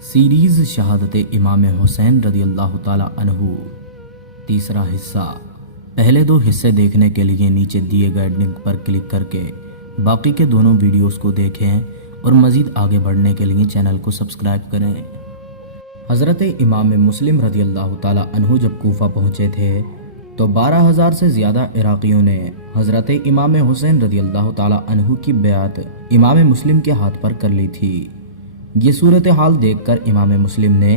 Series शहादत इमाम हुसैन रदी अल्लाह ताला अन्हु, तीसरा हिस्सा। पहले दो हिस्से देखने के लिए नीचे दिए गए लिंक पर क्लिक करके बाकी के दोनों वीडियोस को देखें और मज़ीद आगे बढ़ने के लिए चैनल को सब्सक्राइब करें। हज़रत इमाम मुस्लिम रदी अल्लाह ताला अन्हु जब कूफा पहुँचे थे तो 12,000 से ज़्यादा इराक़ियों ने हज़रत इमाम हुसैन रदी अल्लाह ताला अन्हु की बैअत इमाम मुस्लिम के हाथ पर कर ली थी। ये सूरत हाल देखकर इमाम मुस्लिम ने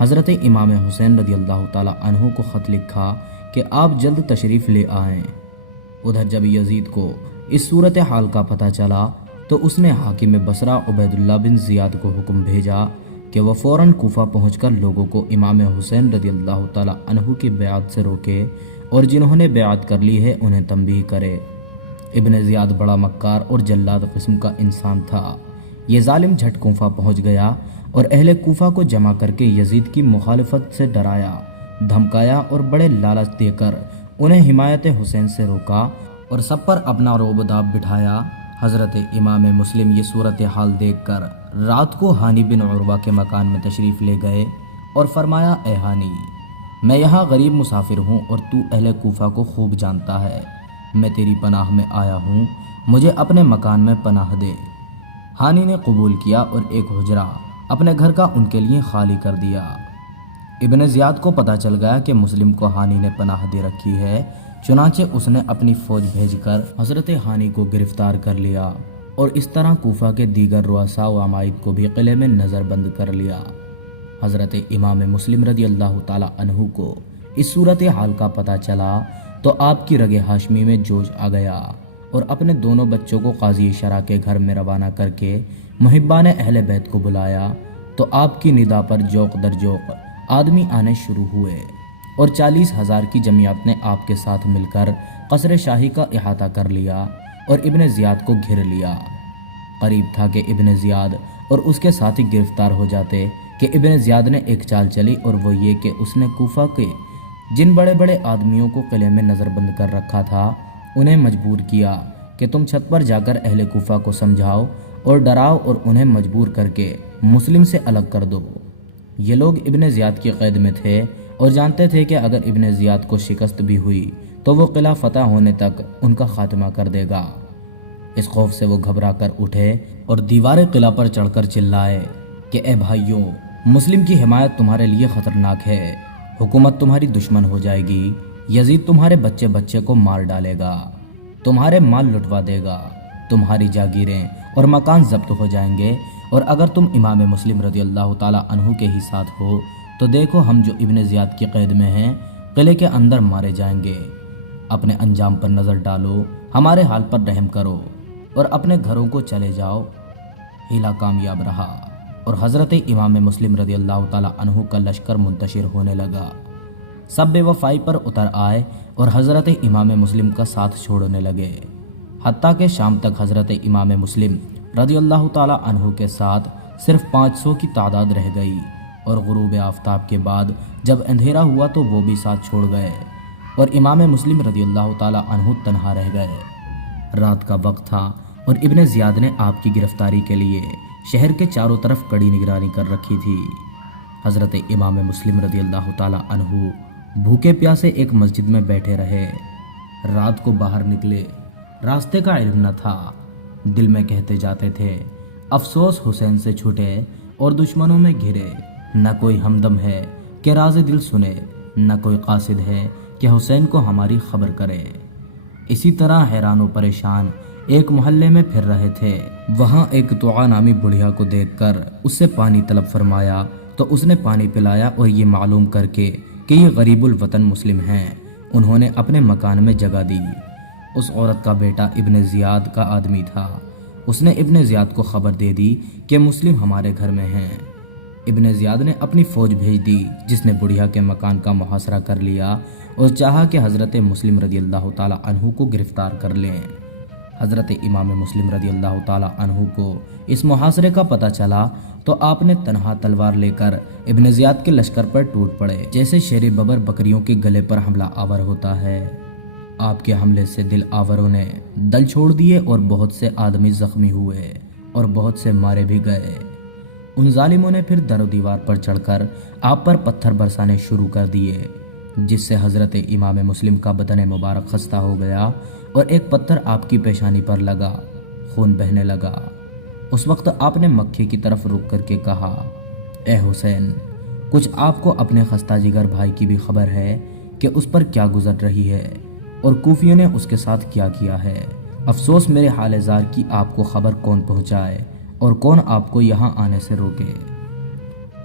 हज़रत इमाम हुसैन रदी अल्लाह ताला अन्हु को ख़त लिखा कि आप जल्द तशरीफ़ ले आएँ। उधर जब यजीद को इस सूरत हाल का पता चला तो उसने हाकिम बसरा उबैदुल्लाह बिन ज़ियाद को हुक्म भेजा कि वह फ़ौरन कूफा पहुंचकर लोगों को इमाम हुसैन रदी अल्लाह ताला अन्हु की बैअत से रोके और जिन्होंने बैअत कर ली है उन्हें तंबीह करे। इब्न ज़ियाद बड़ा मक्कार और जल्लाद किस्म का इंसान था। ये जालिम झट कूफा पहुंच गया और अहले कूफा को जमा करके यजीद की मुखालफत से डराया, धमकाया और बड़े लालच देकर उन्हें हिमायत हुसैन से रोका और सब पर अपना रोबदाब बिठाया। हज़रत इमाम मुस्लिम ये सूरत हाल देखकर रात को हानी बिन उरवा के मकान में तशरीफ़ ले गए और फरमाया, ए हानी, मैं यहाँ गरीब मुसाफिर हूँ और तू अहले कूफा को खूब जानता है। मैं तेरी पनाह में आया हूँ, मुझे अपने मकान में पनाह दे। हानी ने कबूल किया और एक हुजरा अपने घर का उनके लिए खाली कर दिया। इब्न ज़ियाद को पता चल गया कि मुस्लिम को हानी ने पनाह दे रखी है, चुनांचे उसने अपनी फ़ौज भेजकर हज़रत हानी को गिरफ़्तार कर लिया और इस तरह कूफा के दीगर रुअसा व अमाइद को भी किले में नज़रबंद कर लिया। हज़रत इमाम मुस्लिम रदी अल्लाह ताला अन्हु को इस सूरत हाल का पता चला तो आपकी रगे हाशमी में जोश आ गया और अपने दोनों बच्चों को काजी शरा के घर में रवाना करके मुहिब्बान अहले बैत को बुलाया तो आपकी निदा पर जोक दर जोक आदमी आने शुरू हुए और 40,000 की जमीयत ने आपके साथ मिलकर कसर शाही का इहाता कर लिया और इब्न ज़ियाद को घिर लिया। करीब था कि इब्न ज़ियाद और उसके साथी गिरफ्तार हो जाते कि इब्न ज़ियाद ने एक चाल चली और वो ये कि उसने कूफा के जिन बड़े बड़े आदमियों को किले में नज़रबंद कर रखा था उन्हें मजबूर किया कि तुम छत पर जाकर अहले कूफा को समझाओ और डराओ और उन्हें मजबूर करके मुस्लिम से अलग कर दो। ये लोग इब्न ज़ियाद की कैद में थे और जानते थे कि अगर इब्न ज़ियाद को शिकस्त भी हुई तो वो किला फतह होने तक उनका खात्मा कर देगा। इस खौफ से वो घबरा कर उठे और दीवार किला पर चढ़कर चिल्लाए कि ए भाइयों, मुस्लिम की हिमायत तुम्हारे लिए ख़तरनाक है, हुकूमत तुम्हारी दुश्मन हो जाएगी, यजीद तुम्हारे बच्चे बच्चे को मार डालेगा, तुम्हारे माल लुटवा देगा, तुम्हारी जागीरें और मकान जब्त हो जाएंगे और अगर तुम इमाम मुस्लिम रदी अल्लाह ताला अन्हु के ही साथ हो तो देखो हम जो इब्न ज़ियाद की कैद में हैं किले के अंदर मारे जाएंगे। अपने अंजाम पर नज़र डालो, हमारे हाल पर रहम करो और अपने घरों को चले जाओ। हीला कामयाब रहा और हज़रत इमाम मुस्लिम रदी अल्लाह ताला अन्हु का लश्कर मुंतशिर होने लगा। सब बेवफाई पर उतर आए और हज़रत इमाम मुस्लिम का साथ छोड़ने लगे। हत्ता के शाम तक हज़रत इमाम मुस्लिम रदी अल्लाह ताला अन्हु के साथ सिर्फ 500 की तादाद रह गई और गुरूब आफ्ताब के बाद जब अंधेरा हुआ तो वो भी साथ छोड़ गए और इमाम मुस्लिम रदी अल्लाह ताला अन्हु तन्हा रह गए। रात का वक्त था और इब्न ज़ियाद ने आपकी गिरफ्तारी के लिए शहर के चारों तरफ कड़ी निगरानी कर रखी थी। हज़रत इमाम मुस्लिम रदी अल्लाह ताला अन्हु भूखे प्यासे एक मस्जिद में बैठे रहे। रात को बाहर निकले, रास्ते का इल्म न था। दिल में कहते जाते थे, अफसोस हुसैन से छूटे और दुश्मनों में घिरे। न कोई हमदम है कि राज़ दिल सुने, न कोई कासिद है कि हुसैन को हमारी खबर करे। इसी तरह हैरान व परेशान एक मोहल्ले में फिर रहे थे। वहाँ एक तुआ नामी बुढ़िया को देखकर उससे पानी तलब फरमाया तो उसने पानी पिलाया और ये मालूम करके कि ये गरीबुल वतन मुस्लिम हैं, उन्होंने अपने मकान में जगह दी। उस औरत का बेटा इब्न ज़ियाद का आदमी था। उसने इब्न ज़ियाद को खबर दे दी कि मुस्लिम हमारे घर में हैं। इब्न ज़ियाद ने अपनी फ़ौज भेज दी जिसने बुढ़िया के मकान का मुहासरा कर लिया और चाहा कि हज़रत मुस्लिम रदी अल्लाह ताला अन्हु को गिरफ़्तार कर लें। हज़रत इमाम मुस्लिम रदी अल्लाह ताला अन्हु को इस मुहासरे का पता चला तो आपने तनहा तलवार लेकर इब्न ज़ियाद के लश्कर पर टूट पड़े जैसे शेर बबर बकरियों के गले पर हमला आवर होता है। आपके हमले से दिल आवरों ने दल छोड़ दिए और बहुत से आदमी ज़ख्मी हुए और बहुत से मारे भी गए। उन जालिमों ने फिर दर दीवार पर चढ़कर आप पर पत्थर बरसाने शुरू कर दिए, जिससे हजरत इमाम मुस्लिम का बदन मुबारक खस्ता हो गया और एक पत्थर आपकी पेशानी पर लगा, खून बहने लगा। उस वक्त आपने मक्खी की तरफ रुक करके कहा, ए हुसैन, कुछ आपको अपने खस्ता जिगर भाई की भी खबर है कि उस पर क्या गुजर रही है और कूफियों ने उसके साथ क्या किया है। अफसोस मेरे हाल जार की आपको खबर कौन पहुंचाए और कौन आपको यहाँ आने से रोके।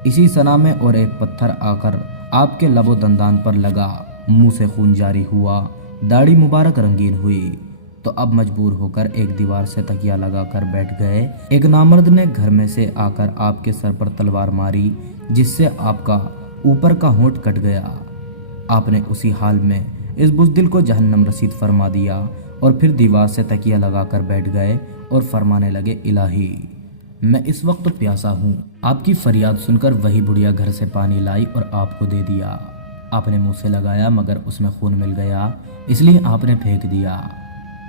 इसी सना में और एक पत्थर आकर आपके लबो दंदान पर लगा, मुंह से खून जारी हुआ, दाढ़ी मुबारक रंगीन हुई, तो अब मजबूर होकर एक दीवार से तकिया लगाकर बैठ गए। एक नामर्द ने घर में से आकर आपके सर पर तलवार मारी, जिससे आपका ऊपर का होंठ कट गया। आपने उसी हाल में इस बुज़दिल को जहन्नम रसीद फरमा दिया और फिर दीवार से तकिया लगाकर बैठ गए और फरमाने लगे, इलाही, मैं इस वक्त प्यासा हूँ। आपकी फरियाद सुनकर वही बुढ़िया घर से पानी लाई और आपको दे दिया। आपने मुंह से लगाया मगर उसमें खून मिल गया, इसलिए आपने फेंक दिया।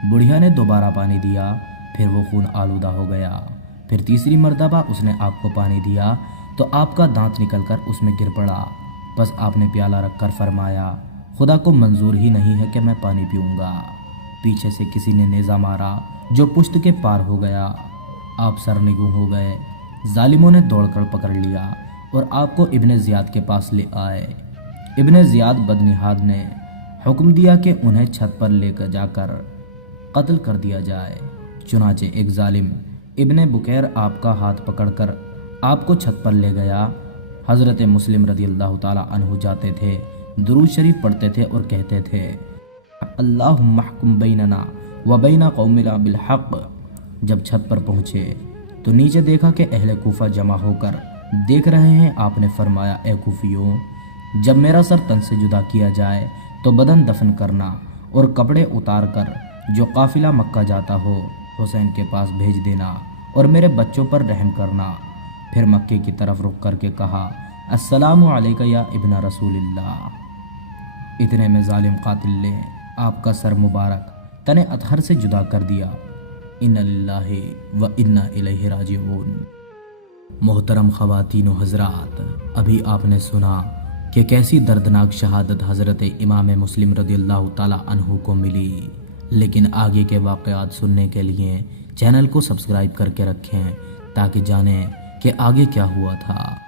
बुढ़िया ने दोबारा पानी दिया, फिर वो खून आलूदा हो गया। फिर तीसरी मर्तबा उसने आपको पानी दिया तो आपका दांत निकलकर उसमें गिर पड़ा। बस आपने प्याला रखकर फरमाया, खुदा को मंजूर ही नहीं है कि मैं पानी पीऊँगा। पीछे से किसी ने नेज़ा मारा जो पुश्त के पार हो गया। आप सरनिगू हो गए। जालिमों ने दौड़कर पकड़ लिया और आपको इब्ने ज़ियाद के पास ले आए। इब्ने ज़ियाद बदनिहाद ने हुक्म दिया कि उन्हें छत पर लेकर जाकर कत्ल कर दिया जाए। चुनाचे एक जालिम इब्ने बुकैर आपका हाथ पकड़कर आपको छत पर ले गया। हज़रत मुस्लिम रज़ियल्लाहु ताला अन्हु जाते थे, दुरूद शरीफ पढ़ते थे और कहते थे, अल्लाहुम्मा हकुम बैनना व बैना कौमिना बिल हक़। जब छत पर पहुँचे तो नीचे देखा कि अहले कूफा जमा होकर देख रहे हैं। आपने फरमाया, ए कूफियों, जब मेरा सर तन से जुदा किया जाए तो बदन दफन करना और कपड़े उतार कर जो काफिला मक्का जाता हो हुसैन के पास भेज देना और मेरे बच्चों पर रहम करना। फिर मक्के की तरफ रुक करके कहा, अस्सलामु अलैका या इब्न रसूलिल्लाह। इतने में जालिम कातिल ने आपका सर मुबारक तने अतहर से जुदा कर दिया। इन्ना लिल्लाहि व इन्ना इलैहि राजिऊन। मोहतरम ख़वातीन व हज़रात, अभी आपने सुना कि कैसी दर्दनाक शहादत हज़रत इमाम मुस्लिम रज़ियल्लाहु ताला अन्हु को मिली। लेकिन आगे के वाक़यात सुनने के लिए चैनल को सब्सक्राइब करके रखें ताकि जानें कि आगे क्या हुआ था।